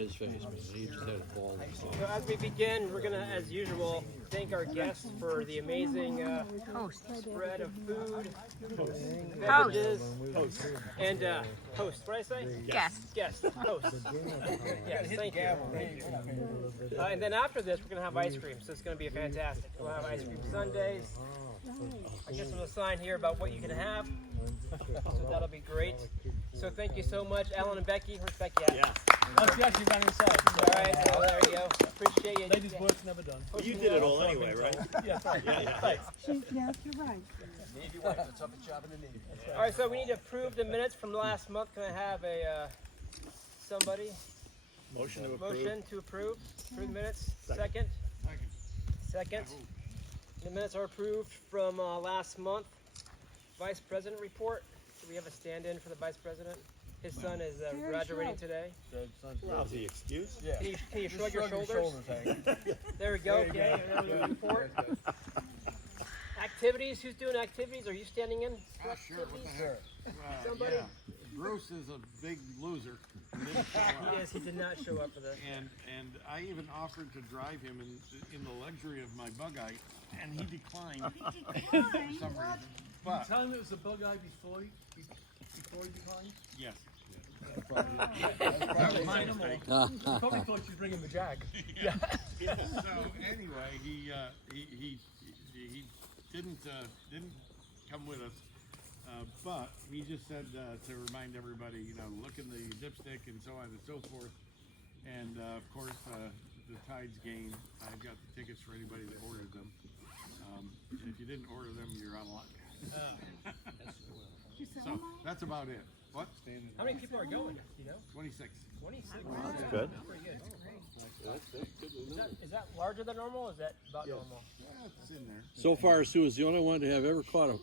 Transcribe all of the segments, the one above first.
his face, man. He just had a ball. So as we begin, we're going to, as usual, thank our guests for the amazing spread of food, beverages, and host. What did I say? Guest. Guest. Host. Yes, thank you. And then after this, we're going to have ice cream, so it's going to be fantastic. We'll have ice cream sundaes. I guess there's a sign here about what you can have, so that'll be great. So thank you so much, Alan and Beckey. Where's Becky at? Yeah. She actually ran inside. All right, well, there you go. Appreciate you. Ladies' work's never done. Well, you did it all anyway, right? Yeah, right. Yeah. Thanks. Yes, you're right. Navy wife, the toughest job in the Navy. All right, so we need to approve the minutes from last month. Can I have a somebody? Motion to approve. Motion to approve. Approve the minutes. Second. Second. The minutes are approved from last month. Vice President report. Do we have a stand-in for the Vice President? His son is graduating today. Lousy excuse. Yeah. Can you shrug your shoulders? There we go. Okay. There we go. Report. Activities. Who's doing activities? Are you standing in? Sure, what the heck? Somebody? Yeah. Bruce is a big loser. He didn't show up. Yes, he did not show up for this. And I even offered to drive him in the luxury of my bug-eye, and he declined for some reason. But Tell him it was a bug eye before he declined? yes, That was my mistake. Probably thought you were bringing the Jag. Yeah. so anyway, he didn't come with us, but he just said to remind everybody, look in the dipstick and so on and so forth. And of course, the Tides game, I've got the tickets for anybody that ordered them. And if you didn't order them, you're out of luck. So that's about it. What? How many people are going? Do you know? 26. 26. That's good. Pretty good. Is that larger than normal? Or is that about normal? Yeah, it's in there. So far, Sue is the only one to have ever caught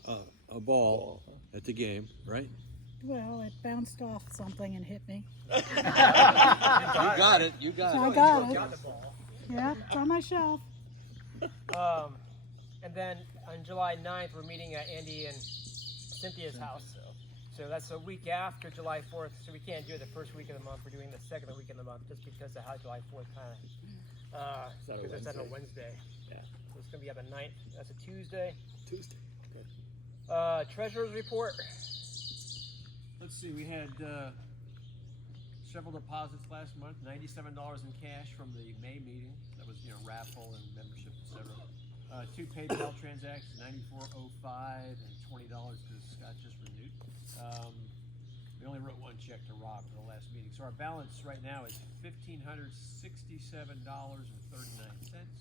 a ball at the game, right? Well, it bounced off something and hit me. You got it. You got So I it. got it. Got the ball. Yeah, it's on my shelf. And then on July 9th, we're meeting at Andy and Cynthia's house. So that's a week after July 4th. So we can't do it the first week of the month. We're doing the second week of the month just because of how July 4th kind of, because it's on a Wednesday. Yeah. So it's going to be on the 9th. That's a Tuesday. Okay. Treasurer's report. Let's see, we had several deposits last month, $97 in cash from the May meeting. That was, raffle and membership, etc. 2 PayPal transactions, $94.05 and $20 because Scott just renewed. We only wrote 1 check to Rob for the last meeting. So our balance right now is $1,567.39.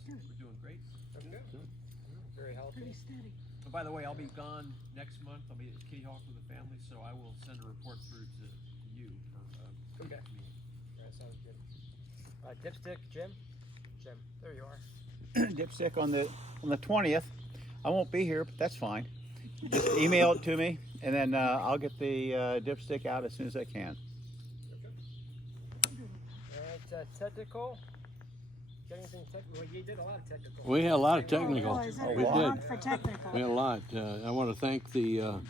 We're doing great. Okay. Very healthy. Pretty steady. But by the way, I'll be gone next month. I'll be at Kitty Hawk with the family, so I will send a report through to you for Okay. meeting. That sounds good. Dipstick, Jim? Jim, there you are. Dipstick on the 20th. I won't be here, but that's fine. Just email it to me, and then I'll get the dipstick out as soon as I can. All right, technical. Got anything technical? Well, you did a lot of technical. We had a lot of technical. Oh, is it We wrong did. for technical? We had a lot. I want to thank the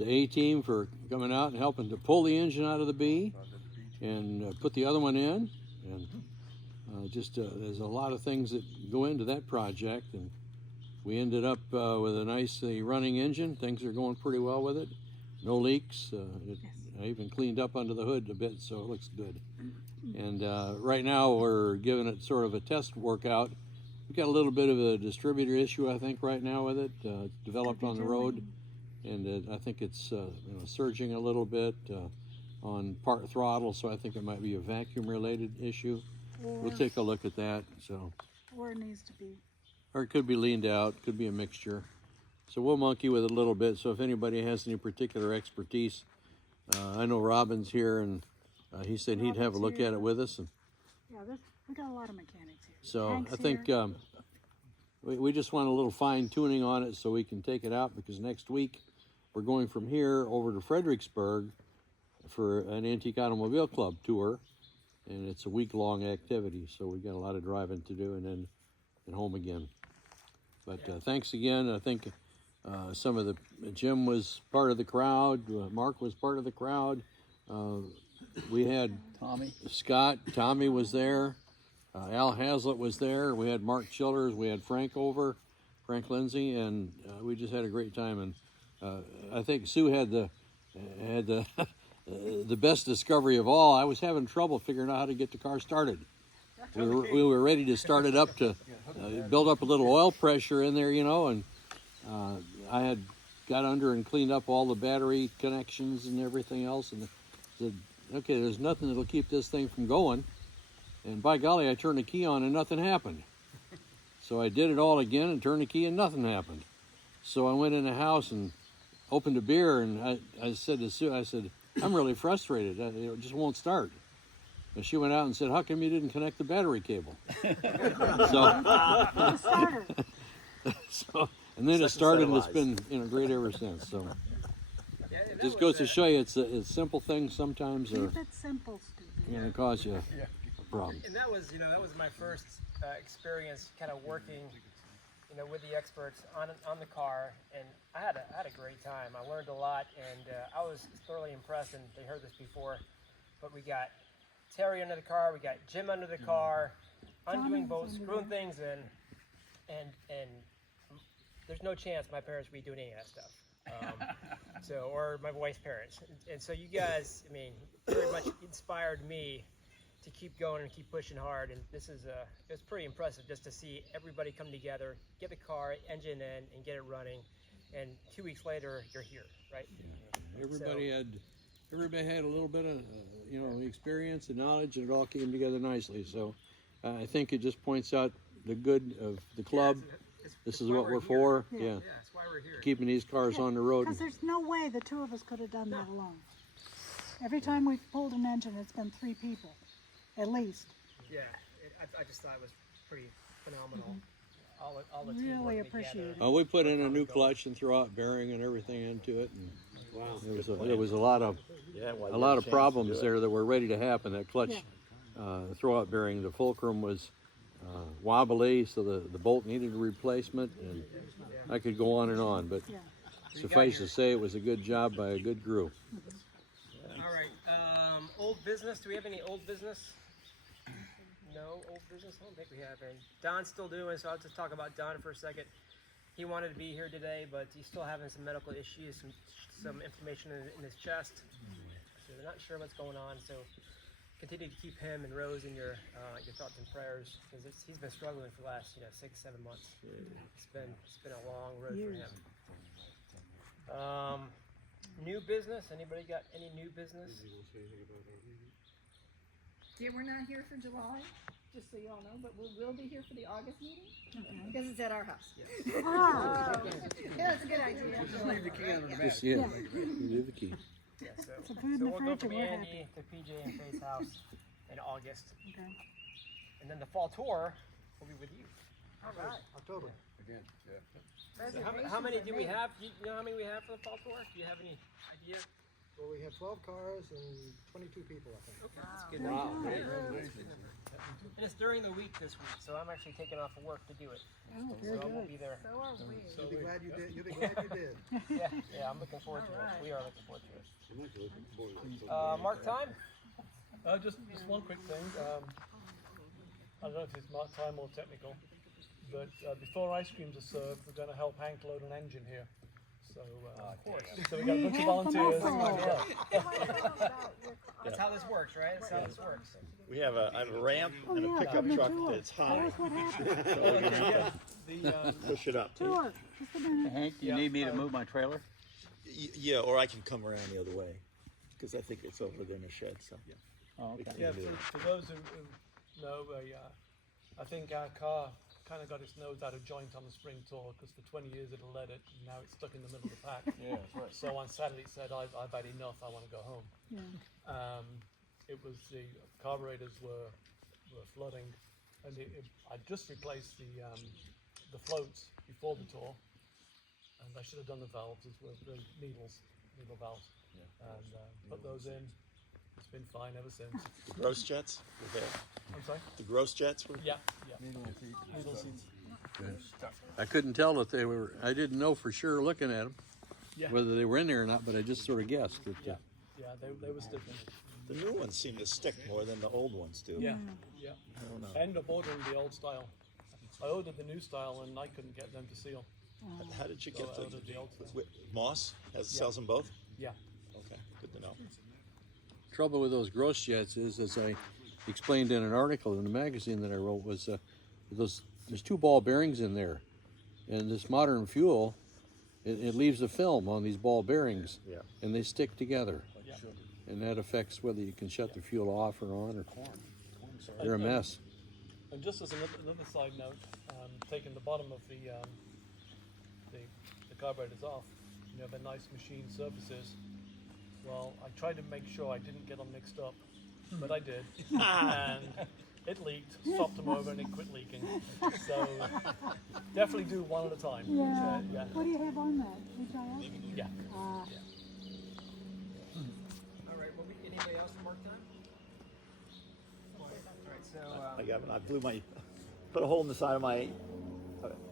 A team for coming out and helping to pull the engine out of the B and put the other one in. And there's a lot of things that go into that project, and we ended up with a nicely running engine. Things are going pretty well with it. No leaks. I even cleaned up under the hood a bit, so it looks good. And right now we're giving it sort of a test workout. We've got a little bit of a distributor issue, I think, right now with it. It's developed on the road, and I think it's surging a little bit on part throttle, so I think it might be a vacuum-related issue. We'll take a look at that. Or it needs to be. Or it could be leaned out, could be a mixture. So we'll monkey with it a little bit. So if anybody has any particular expertise, I know Robin's here, and he said he'd have a look at it with us. And Yeah, we got a lot of mechanics here. so Hank's I think here. we just want a little fine tuning on it so we can take it out, because next week we're going from here over to Fredericksburg for an Antique Automobile Club tour, and it's a week-long activity. So we got a lot of driving to do, and then home again. But thanks again. I think Jim was part of the crowd. Mark was part of the crowd. we had Tommy. Scott, Tommy was there, Al Hazlitt was there. We had Mark Childers, we had Frank Lindsay, and we just had a great time. And I think Sue had the the best discovery of all. I was having trouble figuring out how to get the car started. We were ready to start it up to build up a little oil pressure in there, and I had got under and cleaned up all the battery connections and everything else, and said, okay, there's nothing that'll keep this thing from going. And by golly, I turned the key on and nothing happened. So I did it all again and turned the key and nothing happened. So I went in the house and opened a beer, and I said to Sue, I said, I'm really frustrated. It just won't start. And she went out and said, how come you didn't connect the battery cable? The starter. And then it started, and it's lies. been great ever since. So Yeah, and that just was, goes to show you, it's simple things sometimes are Keep it simple, stupid. going to cause you a problem. And that was my first experience kind of working, with the experts on the car, and I had a great time. I learned a lot, and I was thoroughly impressed. And they heard this before, but we got Terry under the car, we got Jim under the car, undoing bolts, screwing things in, and there's no chance my parents would be doing any of that stuff. Or my wife's parents. And so you guys, very much inspired me to keep going and keep pushing hard. And this is it's pretty impressive just to see everybody come together, get the car, engine in, and get it running. And 2 weeks later, you're here, right? Everybody had a little bit of experience and knowledge, and it all came together nicely. So I think it just points out the good of the club. This is why what we're here. for. Yeah. Yeah, Yeah, that's why we're here. keeping these cars on the road. Because there's no way the two of us could have done that alone. Every time we've pulled an engine, it's been 3 people, at least. Yeah, I just thought it was pretty phenomenal. All the Really team working appreciate together. it. We put in a new clutch and throw-out bearing and everything into it. And there was a lot of problems there that were ready to happen. That clutch throw-out bearing, the fulcrum was wobbly, so the bolt needed a replacement, and I could go on and on, but Yeah. suffice to say it was a good job by a good crew. All right. Old business. Do we have any old business? No old business. I don't think we have any. Don's still doing, so I'll just talk about Don for a second. He wanted to be here today, but he's still having some medical issues, some inflammation in his chest. So they're not sure what's going on. So continue to keep him and Rose in your thoughts and prayers, because he's been struggling for the last 6-7 months. It's been a long road for him. New business. Anybody got any new business? Yeah, we're not here for July, just so you all know, but we will be here for the August meeting, because it's at our house. Ah, Yeah, it's a good idea. Just, you leave the key. Yeah, So food in the we'll go fridge from and we're Andy to PJ and Faye's house in August, okay. and then the fall tour will be with you. All right. October. So how many do we have? Do you know how many we have for the fall tour? Do you have any idea? Well, we have 12 cars and 22 people, I think. Okay, that's good. And it's during the week this week, so I'm actually taking off of work to do it. Oh, So very I won't good. be there. So are we. You'll be glad you did. You'll be glad you did. Yeah, I'm looking forward to it. We are looking forward to it. Mark time? Just one quick thing. I don't know if it's mark time or technical, but before ice creams are served, we're going to help Hank load an engine here. So, so we got a bunch of volunteers. That's how this works, right? That's how this works. We have a ramp and a yeah, pickup come to truck tour. that's Tell high, us what happened. so we're gonna have to push it up. Tour, just a minute. Hank, do you need me to move my trailer? Yeah, or I can come around the other way, because I think it's over there in the shed, so. Oh, we okay. can Yeah, do it. for those who know, I think our car kind of got its nose out of joint on the spring tour, because for 20 years it had led it, and now it's stuck in the middle of the pack. Yeah, that's right. So on Saturday it said, I've had enough, I want to go home. Yeah. It was the carburetors were flooding, and I just replaced the floats before the tour, and I should have done the valves as well, the needle valves, and put those in. It's been fine ever since. The gross jets were there. I'm sorry. The gross jets were. Yeah. Needle seats. I couldn't tell if they were. I didn't know for sure looking at them Yeah. whether they were in there or not, but I just sort of guessed. That, Yeah, they were stiffened. The new ones seem to stick more than the old ones do. Yeah, yeah. I don't know. I ended up ordering the old style. I ordered the new style and I couldn't get them to seal. How did you So get I ordered the old style. Moss sells them both? Yeah. Okay, good to know. Trouble with those gross jets is, as I explained in an article in the magazine that I wrote, was there's 2 ball bearings in there, and this modern fuel, it leaves a film on these ball bearings, Yeah. and they stick together, Yeah. and that affects whether you can shut the fuel off or on, or they're a mess. And just as another side note, taking the bottom of the carburetors off, you know, they're nice machine surfaces. Well, I tried to make sure I didn't get them mixed up, but I did, and it leaked, stopped them over, and it quit leaking. So definitely do one at a time. Yeah. Yeah. What do you have on that? HIS? Yeah. All right. Well, anybody else for mark time? All right. So. Put a hole in the side of my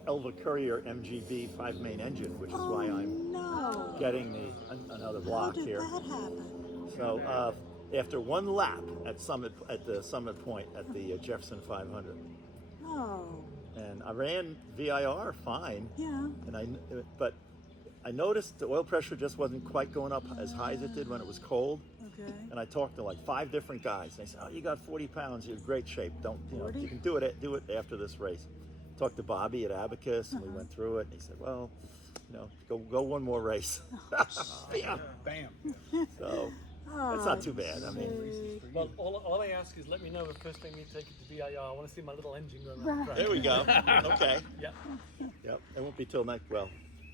Elva Courier MGB 5-main engine, which is why I'm No. getting another block How did here. that happen? So after one lap at the Summit Point at the Jefferson 500, Oh. and I ran VIR fine, Yeah. but I noticed the oil pressure just wasn't quite going up as high as it did when it was cold. Okay. And I talked to like 5 different guys. They said, "Oh, you got 40 pounds. You're in great shape. You can do it. Do it after this race." Talked to Bobby at Abacus, and we went through it. And he said, "Well, go one more race." Bam, bam. So that's not too bad. I mean, Well, all I ask is let me know the first thing you take it to VIR. I want to see my little engine go around the track. there we go. Okay. Yeah. Yep. It won't be till next. Well,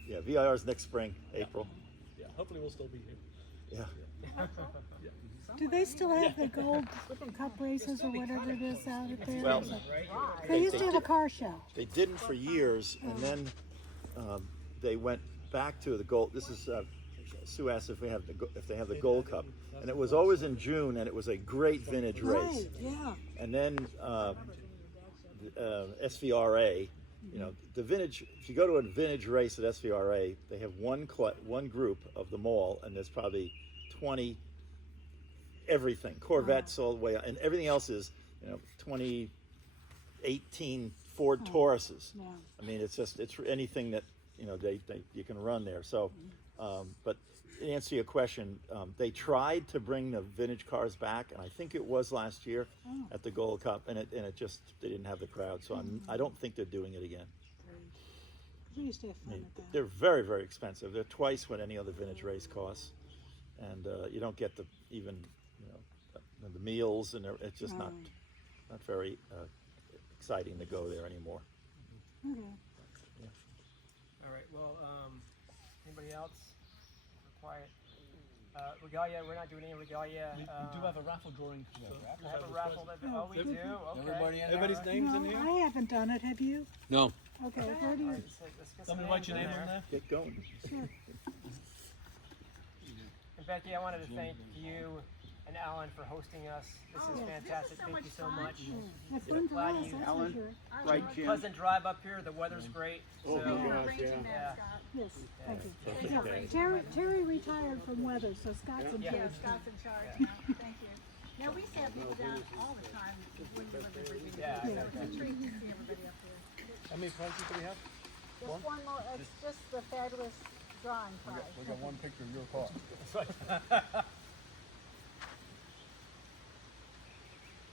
yeah. VIR's next spring, April. Yeah. Hopefully we'll still be here. Yeah. Do they still have the Gold Cup races or whatever it is out at there? Well, They used to have a car show. They didn't for years, and then they went back to the gold. This is Sue asked if they have the Gold Cup, and it was always in June, and it was a great vintage race. Right, yeah. And then SVRA, the vintage. If you go to a vintage race at SVRA, they have one group of them all, and there's probably 20. Everything, Corvettes all the way, and everything else is 2018 Ford Tauruses. Yeah. I mean, it's anything that you can run there. So, but to answer your question, they tried to bring the vintage cars back, and I think it was last year at the Gold Cup, and it just they didn't have the crowd. So I don't think they're doing it again. We used to have fun at that. They're very, very expensive. They're twice what any other vintage race costs, and you don't get the meals, and it's just not very exciting to go there anymore. Okay. All right. Well, anybody else? We're quiet. Regalia. We're not doing any regalia. We do have a raffle drawing. I have a raffle. Oh, we do. Okay. Everybody's names in here? I haven't done it. Have you? No. Okay. Where do you? Let's get some Somebody write your names name in on there. Get going. Sure. And Becky, I wanted to thank you and Alan for hosting us. This is fantastic. Thank you so much. That's fun for us. Glad you- That's Alan? for sure. Right, Jim? Pleasant drive up here. The weather's great. Oh, So, gosh, yeah. yeah. Yes. Thank you. Yeah, Terry retired from weather, so Scott's in Yeah. charge. Scott's in charge now, thank you. Now, we used to have people down all the time when you lived in Virginia. Yeah, So yeah. it's a treat to see everybody up there. How many prizes do we have? Just one more, it's just the fabulous drawing prize. We got one picture of your car. That's right.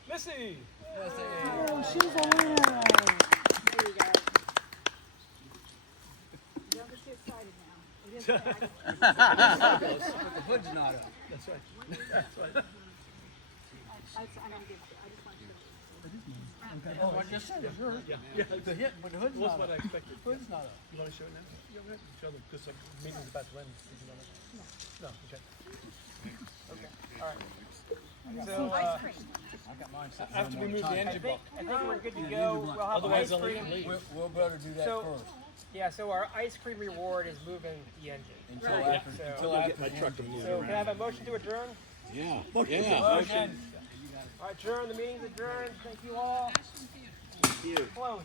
Missy! Oh, she's a winner. There you go. Don't get too excited now. It is fabulous. The hood's not up. That's right. I'm gonna give it to you, I just want you to. Oh, I just said it's yours. Yeah. The hit, but the hood's What's not what I up. expected. Hood's not up. You want to show it now? Yeah, we have to show them because the meeting's about to end. No, okay. Okay. All right. So, Ice cream. I got mine sitting After we on move the time. engine block. I think we're good to go. We'll have Otherwise, ice I'll cream. leave. We'll better do that So- first. Yeah, so our ice cream reward is moving the engine. Until Right. after, So- until after. My truck to move So can I have a motion to adjourn? Yeah. Motion. Yeah. Motion. All right, adjourn. The meeting's adjourned. Thank you all. Thank you. Close.